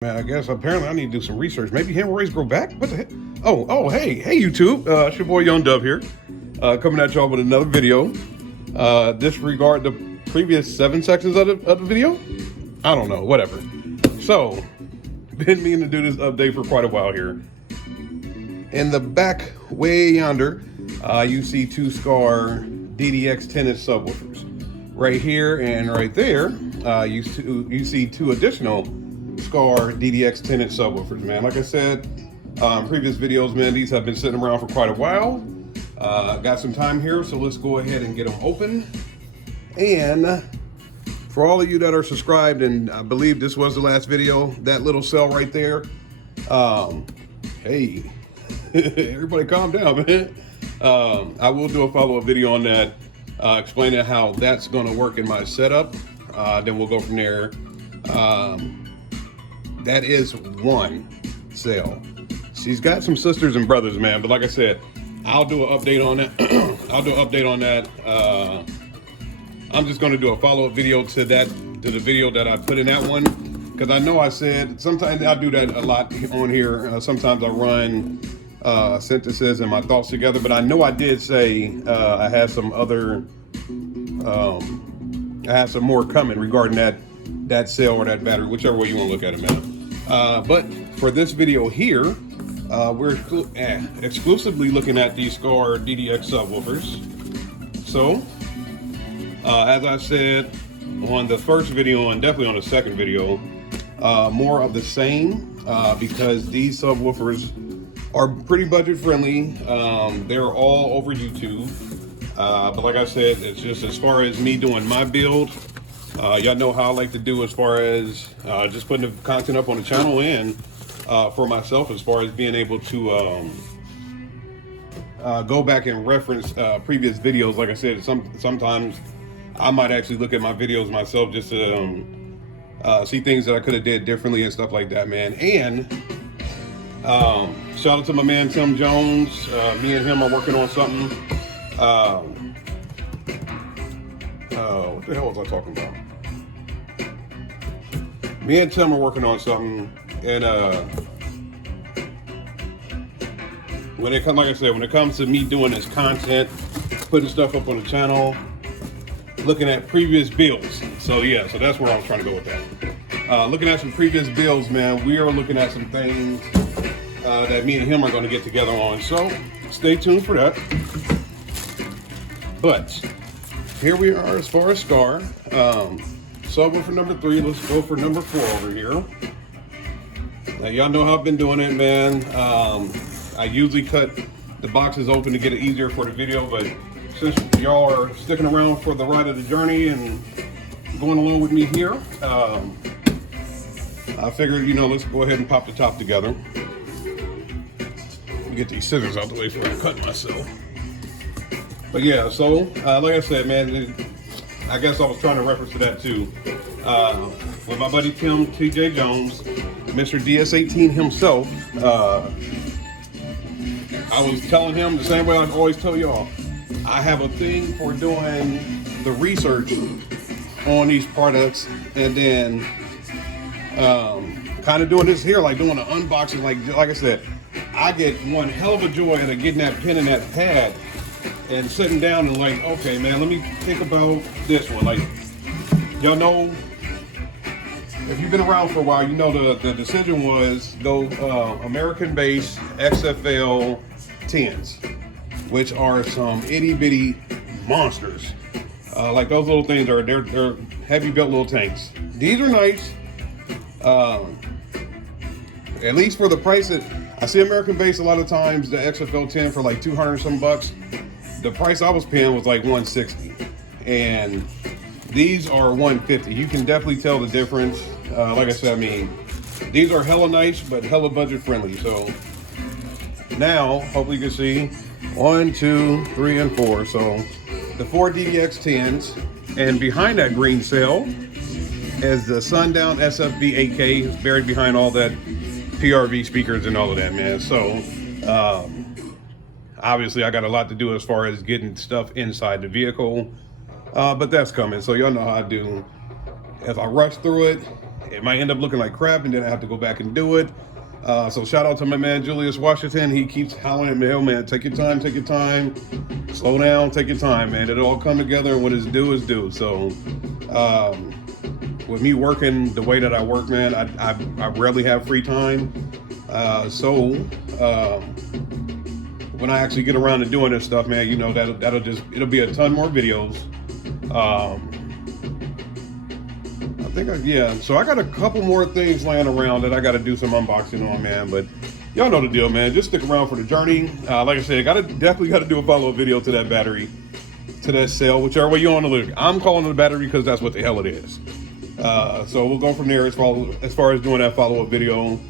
Man, I guess apparently I need to do some research. Maybe hemorrhoids grow back? What the heck? Hey, YouTube. It's your boy Young Dove here, coming at y'all with another video. Disregard the previous 7 sections of the video. I don't know, whatever. So, been meaning to do this update for quite a while here. In the back, way yonder, you see 2 Skar DDX 10-inch subwoofers. Right here and right there, you see 2 additional Skar DDX 10-inch subwoofers, man. Like I said, previous videos, man, these have been sitting around for quite a while. Got some time here, so let's go ahead and get them open. And for all of you that are subscribed, and I believe this was the last video, that little cell right there, hey, everybody calm down, man. I will do a follow-up video on that, explaining how that's gonna work in my setup. Then we'll go from there. That is one cell. She's got some sisters and brothers, man, but like I said, I'll do an update on that. I'll do an update on that. I'm just going to do a follow-up video to the video that I put in that one, because I know I said sometimes I do that a lot on here. Sometimes I run sentences and my thoughts together, but I know I did say I had some other, I have some more coming regarding that cell or that battery, whichever way you want to look at it, man. But for this video here, we're exclusively looking at these Skar DDX subwoofers. So, as I said on the first video and definitely on the second video, more of the same, because these subwoofers are pretty budget friendly. They're all over YouTube. But like I said, it's just as far as me doing my build, y'all know how I like to do as far as just putting the content up on the channel, and for myself as far as being able to go back and reference previous videos. Like I said, sometimes I might actually look at my videos myself just to see things that I could have did differently and stuff like that, man. And shout out to my man Tim Jones. Me and him are working on something. What the hell was I talking about? Me and Tim are working on something, and when it comes, like I said, when it comes to me doing this content, putting stuff up on the channel, looking at previous builds. So yeah, so that's where I was trying to go with that. Looking at some previous builds, man. We are looking at some things that me and him are going to get together on. So stay tuned for that. But here we are as far as Skar. Subwoofer number 3. Let's go for number 4 over here. Now y'all know how I've been doing it, man. I usually cut the boxes open to get it easier for the video, but since y'all are sticking around for the ride of the journey and going along with me here, I figured, you know, let's go ahead and pop the top together. Let me get these scissors out the way before I cut myself. But yeah, so like I said, man, I guess I was trying to reference to that too. With my buddy Tim TJ Jones, Mr. DS18 himself, I was telling him the same way I always tell y'all. I have a thing for doing the research on these products, and then kind of doing this here, like doing an unboxing. Like I said, I get one hell of a joy out of getting that pen and that pad and sitting down and like, okay, man, let me think about this one. Like, y'all know, if you've been around for a while, you know the decision was go American-based XFL 10s, which are some itty-bitty monsters. Like those little things they're heavy-built little tanks. These are nice, at least for the price that I see American-based a lot of times. The XFL 10 for like 200 some bucks. The price I was paying was like 160, and these are 150. You can definitely tell the difference. Like I said, I mean, these are hella nice, but hella budget friendly. So now, hopefully you can see 1, 2, 3, and 4. So the 4 DDX 10s, and behind that green cell is the Sundown SFB 8K. It's buried behind all that PRV speakers and all of that, man. So obviously I got a lot to do as far as getting stuff inside the vehicle, but that's coming. So y'all know how I do. If I rush through it it might end up looking like crap, and then I have to go back and do it. So shout out to my man Julius Washington. He keeps hollering at me, "Oh man, take your time, slow down, take your time, man. It'll all come together, and what is due is due." So with me working the way that I work, man, I rarely have free time. So when I actually get around to doing this stuff, man, you know, it'll be a ton more videos. So I got a couple more things laying around that I got to do some unboxing on, man. But y'all know the deal, man. Just stick around for the journey. Like I said, definitely got to do a follow-up video to that battery, to that cell, whichever way you want to look. I'm calling it a battery because that's what the hell it is. So we'll go from there as far as doing that follow-up video.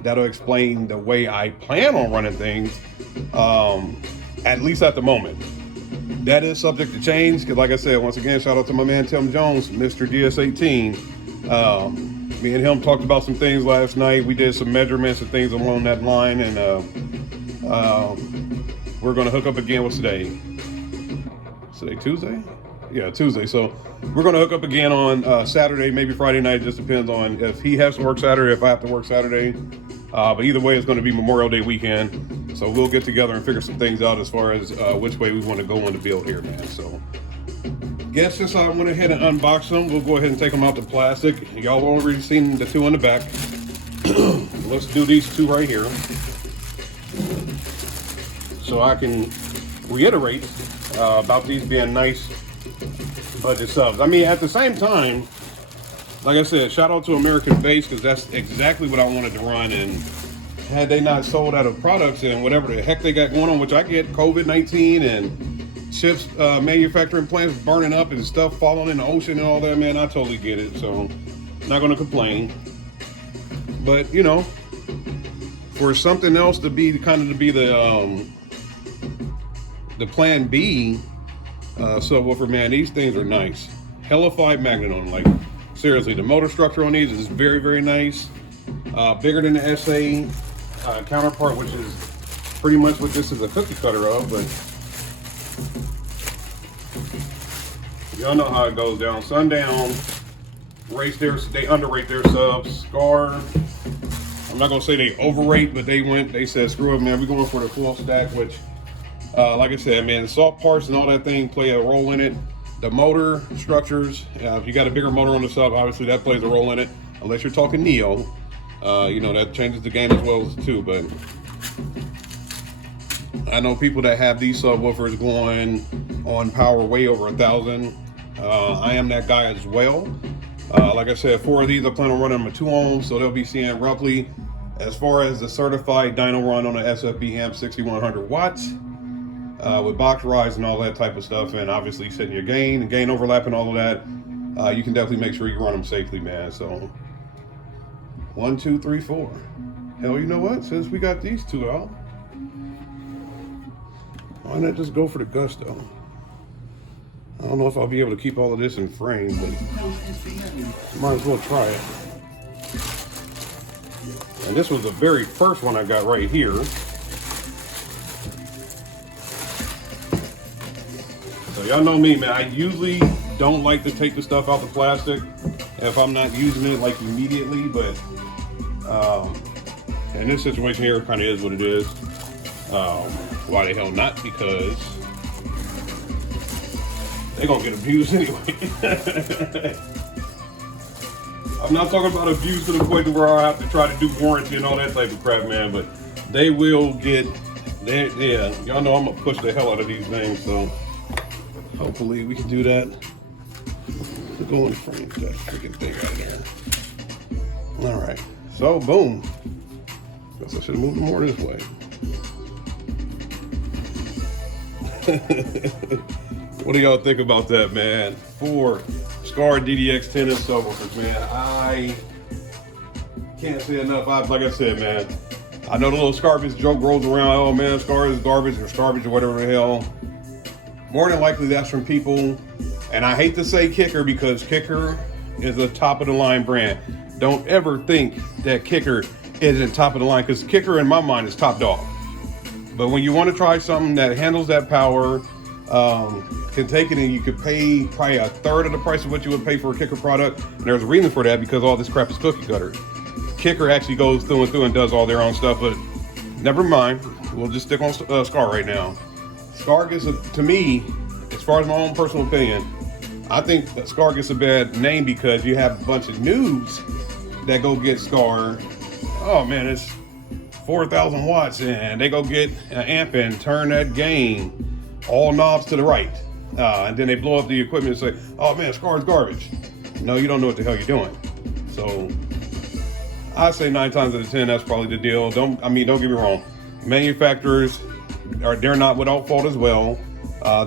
That'll explain the way I plan on running things, at least at the moment. That is subject to change, because like I said, once again, shout out to my man Tim Jones, Mr. DS18. Me and him talked about some things last night. We did some measurements and things along that line, and we're going to hook up again. What's today? Is today Tuesday? Yeah, Tuesday. So we're going to hook up again on Saturday, maybe Friday night. It just depends on if he has to work Saturday, if I have to work Saturday. But either way, it's going to be Memorial Day weekend. So we'll get together and figure some things out as far as which way we want to go on the build here, man. So guess since I went ahead and unboxed them, we'll go ahead and take them out the plastic. Y'all already seen the two in the back. Let's do these two right here, so I can reiterate about these being nice budget subs. I mean, at the same time, like I said, shout out to American Base, because that's exactly what I wanted to run. And had they not sold out of products and whatever the heck they got going on, which I get, COVID-19 and ships, manufacturing plants burning up and stuff falling in the ocean and all that, man, I totally get it. So not going to complain. But, you know, for something else to be the plan B subwoofer, man, these things are nice. Hellified magnet on them, like, seriously, the motor structure on these is very, very nice. Bigger than the SA counterpart, which is pretty much what this is a cookie cutter of, but y'all know how it goes down. Sundown they underrate their subs. Skar, I'm not gonna say they overrate, but they said, screw it, man, we're going for the full stack, which like I said, man, the salt parts and all that thing play a role in it. The motor structures, if you got a bigger motor on the sub, obviously that plays a role in it, unless you're talking Neo. You know, that changes the game as well too. But I know people that have these subwoofers going on power way over 1,000. I am that guy as well. Like I said, 4 of these I plan on running them at 2 ohms, so they'll be seeing roughly, as far as the certified dyno run on the SFB amp, 6,100 watts. With box rise and all that type of stuff, and obviously setting your gain and gain overlap and all of that, you can definitely make sure you run them safely, man. So 1, 2, 3, 4. Hell, you know what? Since we got these two out, why not just go for the gusto? I don't know if I'll be able to keep all of this in frame, but might as well try it. And this was the very first one I got right here. So y'all know me, man. I usually don't like to take the stuff out the plastic if I'm not using it like immediately, but in this situation here, it kind of is what it is. Why the hell not? Because they're gonna get abused anyway. I'm not talking about abuse to the point to where I have to try to do warranty and all that type of crap, man, but they will get, yeah, y'all know I'm gonna push the hell out of these things, so hopefully we can do that. Go in frame, that freaking thing out of there. All right, so boom. Guess I should have moved it more this way. What do y'all think about that, man? 4 Skar DDX 10 inch subwoofers, man. I can't say enough. Like I said, man, I know the little Skarbage joke rolls around. Oh man, Skar is garbage or Skarbage or whatever the hell. More than likely, that's from people. And I hate to say Kicker, because Kicker is a top of the line brand. Don't ever think that Kicker isn't top of the line, because Kicker in my mind is top dog. But when you want to try something that handles that power, can take it and you could pay probably a third of the price of what you would pay for a Kicker product. And there's a reason for that, because all this crap is cookie cutter. Kicker actually goes through and through and does all their own stuff, but never mind. We'll just stick on Skar right now. Skar gets to me, as far as my own personal opinion, I think that Skar gets a bad name because you have a bunch of noobs that go get Skar. Oh man, it's 4,000 watts, and they go get an amp and turn that gain all knobs to the right. And then they blow up the equipment and say, oh man, Skar's garbage. No, you don't know what the hell you're doing. So I say 9 times out of 10, that's probably the deal. Don't get me wrong. Manufacturers they're not without fault as well.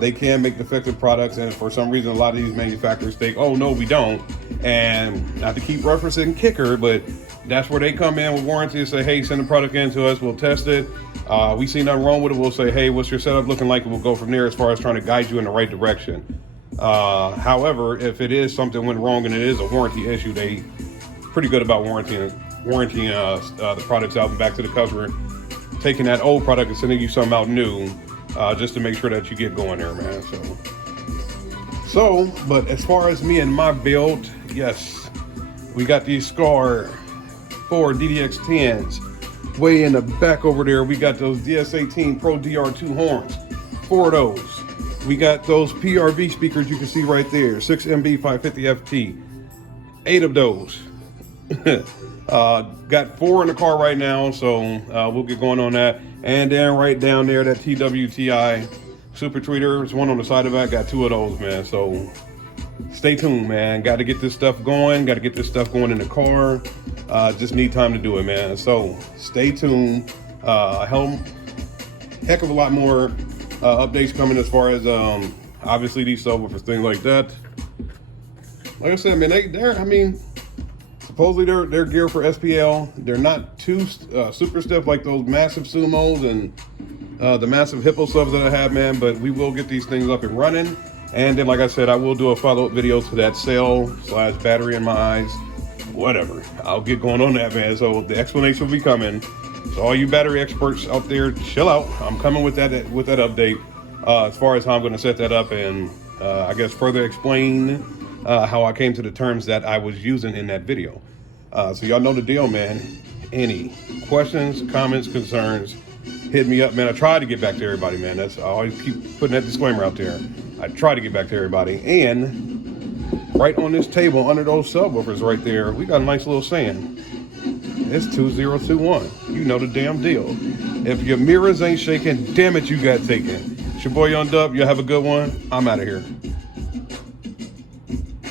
They can make defective products, and for some reason, a lot of these manufacturers think, oh no, we don't. And not to keep referencing Kicker, but that's where they come in with warranty and say, hey, send the product in to us, we'll test it. We see nothing wrong with it, we'll say, hey, what's your setup looking like? And we'll go from there as far as trying to guide you in the right direction. However, if it is something went wrong and it is a warranty issue, they pretty good about warranting the products out and back to the customer, taking that old product and sending you something out new, just to make sure that you get going there, man. But as far as me and my build, yes, we got these Skar 4 DDX 10s. Way in the back over there, we got those DS18 Pro DR2 horns, 4 of those. We got those PRV speakers you can see right there, 6MB 550 FT, 8 of those. Got 4 in the car right now, so we'll get going on that. And then right down there, that TWTI Super Tweeter, there's one on the side of that, got 2 of those, man. So stay tuned, man. Got to get this stuff going, in the car. Just need time to do it, man. So stay tuned. Heck of a lot more updates coming as far as obviously these subwoofers, things like that. Like I said, man, supposedly they're geared for SPL. They're not too super stiff like those massive Sumos and the massive Hippo subs that I have, man. But we will get these things up and running. And then, like I said, I will do a follow-up video to that cell/battery in my eyes. Whatever. I'll get going on that, man. So the explanation will be coming. So all you battery experts out there, chill out. I'm coming with that update as far as how I'm going to set that up, and I guess further explain how I came to the terms that I was using in that video. So y'all know the deal, man. Any questions, comments, concerns, hit me up, man. I try to get back to everybody, man. I always keep putting that disclaimer out there. I try to get back to everybody. And right on this table, under those subwoofers right there, we got a nice little saying. It's 2021. You know the damn deal. If your mirrors ain't shaking, damn it, you got taken. It's your boy Young Dub. You have a good one. I'm out of here.